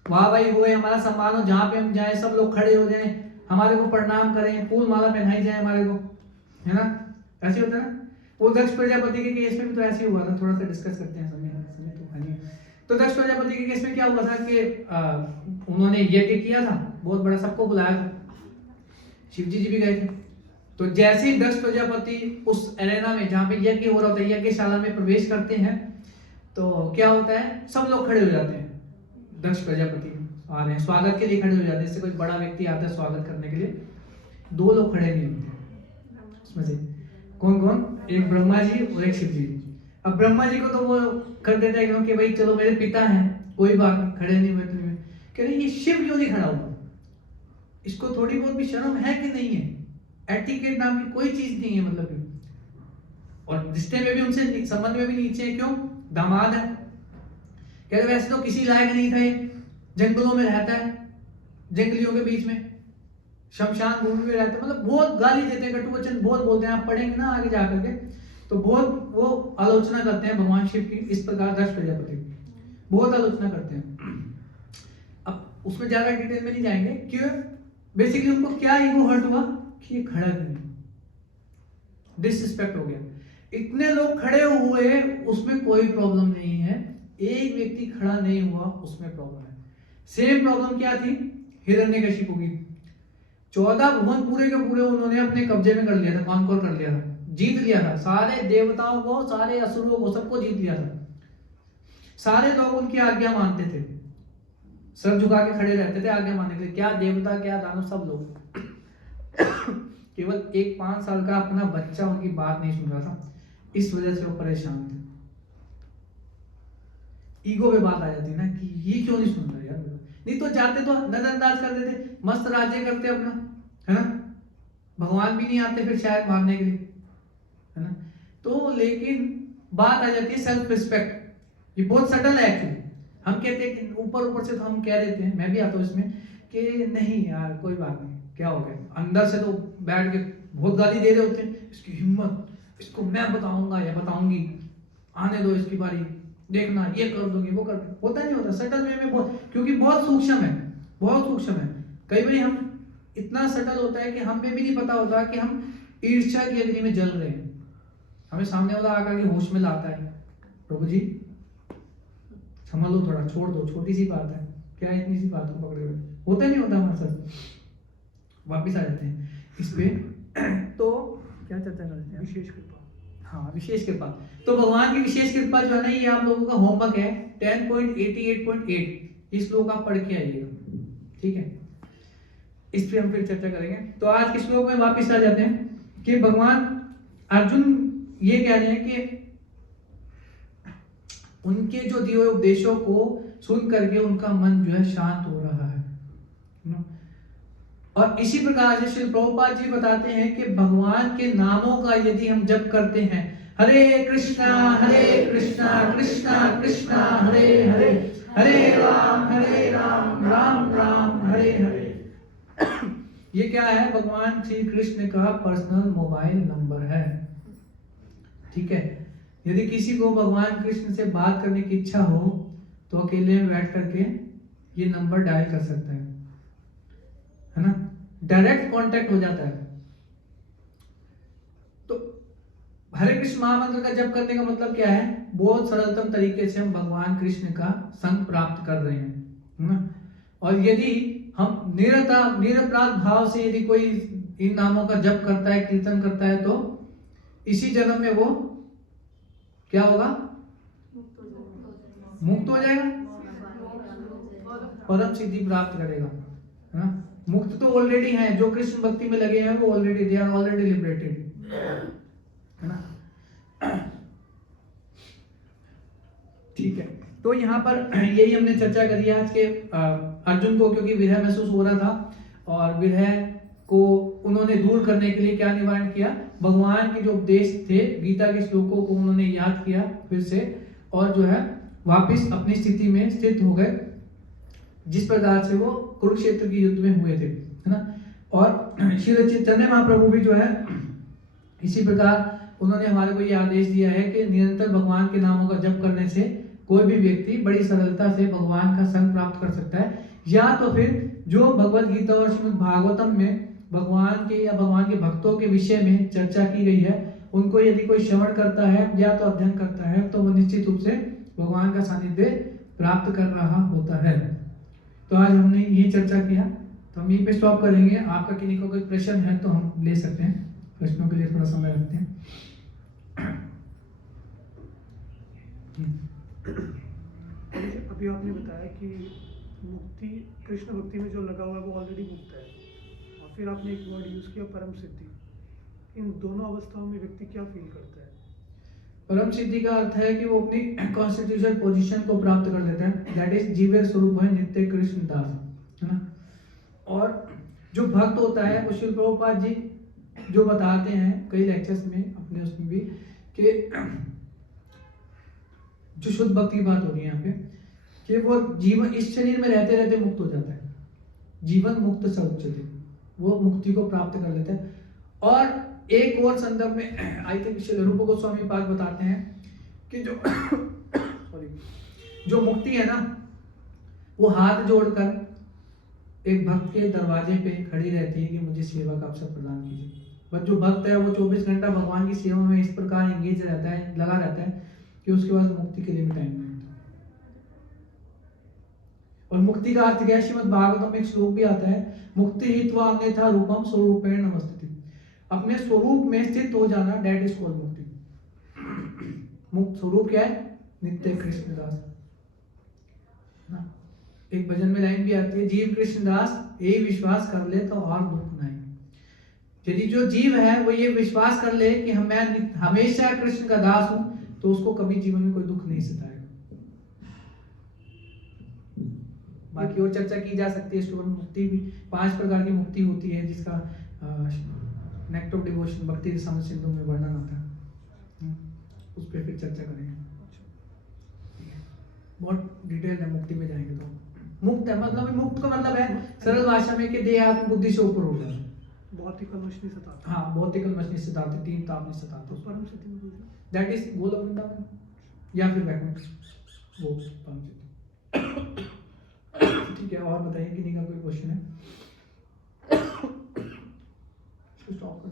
वाह भाई हुए, हमारा सम्मान हो, जहाँ पे हम जाए सब लोग खड़े हो जाएं, हमारे को प्रणाम करें, फूल माला पहनाई जाए हमारे को, है ना? ऐसे होता है ना? वो दक्ष प्रजापति के केस में भी तो ऐसे ही हुआ था। थोड़ा सा डिस्कस करते हैं समय तो खाली। तो दक्ष प्रजापति के केस में क्या हुआ था कि उन्होंने यज्ञ किया था, बहुत बड़ा, सबको बुलाया था, शिवजी जी भी गए थे। तो जैसे ही दक्ष प्रजापति उस एरेना में जहाँ पे यज्ञ हो रहा था, यज्ञशाला में प्रवेश करते हैं, तो क्या होता है, सब लोग खड़े हो जाते हैं। दक्ष प्रजापति आ रहे हैं, स्वागत के लिए खड़े हो जाते हैं। जैसे कोई बड़ा व्यक्ति आता है स्वागत करने के लिए, दो लोग खड़े नहीं होते उसमें से। कौन कौन? एक ब्रह्मा जी और एक शिव जी। अब ब्रह्मा जी को तो वो कर देता है क्योंकि भाई चलो मेरे पिता हैं, कोई बात नहीं, खड़े नहीं बैठे नहीं। कह रहे ये शिव क्यों नहीं खड़ा हुआ? इसको थोड़ी बहुत भी शर्म है कि नहीं है? एटिकेट नाम की कोई चीज नहीं है मतलब कि। और रिश्ते में भी उनसे संबंध में भी नीचे है, क्यों? दामाद है। कह रहे वैसे तो किसी लायक नहीं था ये, जंगलों में रहता है, जंगलियों के बीच में, शमशान भूमि में रहता है, मतलब बहुत गाली देते हैं, कटु वचन बहुत बोलते हैं। आप पढ़ेंगे ना आगे जाकर के तो बहुत वो आलोचना करते हैं भगवान शिव की। इस प्रकार दक्ष प्रजापति बहुत आलोचना करते हैं। अब उसमें ज्यादा डिटेल में नहीं जाएंगे, क्यों? बेसिकली उनको क्या ईगो हर्ट हुआ कि ये खड़ा क्यों नहीं, डिसरिस्पेक्ट हो गया। इतने लोग खड़े हुए उसमें कोई प्रॉब्लम नहीं है, एक व्यक्ति खड़ा नहीं हुआ उसमें प्रॉब्लम है। सेम प्रॉब्लम क्या थी हिरण्यकशिपु की? 14 भुवन पूरे के पूरे उन्होंने अपने कब्जे में कर लिया था, कॉन्कर कर लिया था, जीत लिया था। सारे देवताओं को, सारे असुरों को, सबको जीत लिया था। सारे लोग उनकी आज्ञा मानते थे, सर झुका के खड़े रहते थे आज्ञा मानने के लिए। क्या देवता क्या दानव, सब लोग। केवल एक 5 साल का अपना बच्चा उनकी बात नहीं सुन रहा था, इस वजह से वो परेशान थे। ईगो पे बात आ जाती ना कि ये क्यों नहीं सुन रहा यार, नहीं तो जाते तो नजरअंदाज कर देते, मस्त राज्य करते अपना, है ना? भगवान भी नहीं आते फिर शायद मारने के लिए, है ना? तो लेकिन बात आ जाती है सेल्फ रिस्पेक्ट। ये बहुत सटल है एक्चुअली। हम कहते हैं कि ऊपर ऊपर से तो हम कह देते हैं, मैं भी आता हूँ इसमें, कि नहीं यार कोई बात नहीं, क्या हो गया। अंदर से तो बैठ के बहुत गाली दे रहे होते हैं, इसकी हिम्मत, इसको मैं बताऊंगा या बताऊंगी, आने दो इसकी बारी, देखना ये कर दूंगी वो कर दूंगी। होता नहीं होता, सटल वे में बहुत, क्योंकि बहुत सूक्ष्म है, बहुत सूक्ष्म है। कई बार हम इतना सटल होता है कि हमें भी नहीं पता होता कि हम ईर्ष्या की अग्नि में जल रहे हैं। हमें सामने वाला आकर के होश में लाता है, प्रभु जी संभालो थोड़ा, छोड़ दो, छोटी सी बात है, क्या इतनी सी बात को पकड़े हुए। होता नहीं होता हमारे साथ। वापिस आ जाते हैं इस पे। तो क्या चर्चा करते हैं? विशेष कृपा। हाँ विशेष कृपा। तो भगवान की विशेष कृपा जो है ना, ये आप लोगों का होमवर्क है 10.88.8। इस श्लोक आप पढ़ के आइएगा, ठीक है? इस पे हम फिर चर्चा करेंगे। तो आज के श्लोक में वापिस आ जाते हैं कि भगवान अर्जुन ये कह रहे हैं कि उनके जो दिए हुए उपदेशों को सुन करके उनका मन जो है शांत हो रहा है। और इसी प्रकार से श्री प्रभुपाद जी बताते हैं कि भगवान के नामों का यदि हम जप करते हैं, हरे कृष्णा कृष्णा कृष्णा हरे हरे, हरे राम राम राम हरे हरे। ये क्या है? भगवान श्री कृष्ण का पर्सनल मोबाइल नंबर है, ठीक है? यदि किसी को भगवान कृष्ण से बात करने की इच्छा हो तो अकेले में बैठ करके ये नंबर डायल कर सकता है ना? डायरेक्ट कांटेक्ट हो जाता है। तो हरे कृष्ण महामंत्र का जप करने का मतलब क्या है? बहुत सरलतम तरीके से हम भगवान कृष्ण का संग प्राप्त कर रहे हैं, है ना? और यदि हम निरपराध भाव से यदि कोई इन नामों का जप करता है, कीर्तन करता है, तो इसी जन्म में वो क्या होगा? मुक्त हो जाएगा, परम सिद्धि प्राप्त करेगा, है ना? मुक्त तो ऑलरेडी हैं, जो कृष्ण भक्ति में लगे हैं वो already, they are already liberated, है ना? ठीक है। तो यहाँ पर यही हमने चर्चा करी आज के अर्जुन को, क्योंकि विरह महसूस हो रहा था और विरह को उन्होंने दूर करने के लिए क्या निवारण किया, भगवान के जो उपदेश थे, गीता के श्लोकों को उन्होंने याद किया फिर से, और जो है वापस अपनी स्थिति में स्थित हो गए जिस प्रकार से वो कुरुक्षेत्र के युद्ध में हुए थे, है ना। और श्री चैतन्य महाप्रभु भी जो है इसी प्रकार उन्होंने हमारे को ये आदेश दिया है कि निरंतर भगवान के नामों का जप करने से कोई भी व्यक्ति बड़ी सरलता से भगवान का संग प्राप्त कर सकता है। या तो फिर जो भगवत गीता और श्रीमद् भागवतम में भगवान के या भगवान के भक्तों के विषय में चर्चा की गई है, उनको यदि कोई श्रवण करता है या तो अध्ययन करता है तो वो निश्चित रूप से भगवान का सानिध्य प्राप्त कर रहा होता है। तो आज हमने ये चर्चा किया, तो हम यहीं पे स्टॉप करेंगे। आपका किन्हीं को कोई प्रश्न है तो हम ले सकते हैं, प्रश्नों के लिए थोड़ा समय रखते हैं। अभी आपने बताया कि मुक्ति कृष्ण भक्ति में जो लगा हुआ है वो ऑलरेडी मुक्त है, और फिर आपने एक वर्ड यूज किया परम सिद्धि। इन दोनों अवस्थाओं में व्यक्ति क्या फील करता है? परम सिद्धि का अर्थ है कि वो अपनी कॉन्स्टिट्यूशनल पोजीशन को प्राप्त कर लेते हैं, दैट इज जीवेर स्वरूप है नित्य कृष्ण दास, है ना। और जो भक्त होता है वो श्रील प्रभुपाद जी जो बताते हैं कई लेक्चर्स में अपने उसमें भी कि जो शुद्ध भक्ति की बात हो रही है यहाँ पे कि वो जीवन इस शरीर में रहते रहते मुक्त हो जाता है, जीवन मुक्त स उच्यते, वो मुक्ति को प्राप्त कर लेता है। और एक और संदर्भ में आई थिंक श्री रूप गोस्वामी पाद बताते हैं कि जो सॉरी जो मुक्ति है ना वो हाथ जोड़कर एक भक्त के दरवाजे पे खड़ी रहती है कि मुझे सेवा का अवसर प्रदान कीजिए। बट जो भक्त है वो 24 घंटा भगवान की सेवा में इस प्रकार एंगेज रहता है, लगा रहता है कि उसके पास मुक्ति के लिए भी टाइम नहीं होता। और मुक्ति का अर्थ क्या है? श्रीमद् भागवतम में एक श्लोक भी आता है, मुक्ति हित्वा अन्यथा रूपम स्वरूपेण नमस्ते। अपने स्वरूप में स्थित हो जाना, दैट इज कॉल्ड मुक्ति। मुक्त स्वरूप क्या है? नित्य कृष्ण दास ना। एक भजन में लाइन भी आती है, जीव कृष्ण दास यही विश्वास कर ले तो और दुख नहीं। यदि जो जीव है वो ये विश्वास कर ले कि मैं हमेशा कृष्ण का दास हूं तो उसको कभी जीवन में कोई दुख नहीं सताएगा। बाकी और चर्चा की जा सकती है, इसके मुक्ति भी 5 प्रकार की मुक्ति होती है जिसका नेक्ट ऑफ डिवोशन भक्ति रसायन सिंधु में वर्णन आता है, उस पर फिर चर्चा करेंगे। बहुत डिटेल है, मुक्ति में जाएंगे तो। मुक्त है मतलब, मुक्त का मतलब है सरल भाषा में कि देह आत्म बुद्धि से ऊपर हो जाए, बहुत ही कलमश नहीं सताता। हाँ, बहुत ही कलमश नहीं सताते, 3 ताप नहीं सताते। परम सिद्धि में दूसरा दैट इज गोलोक वृंदावन या फिर वैकुंठ, वो परम सिद्धि। ठीक है, और बताइए किन्हीं का कोई क्वेश्चन है? स्टॉप कर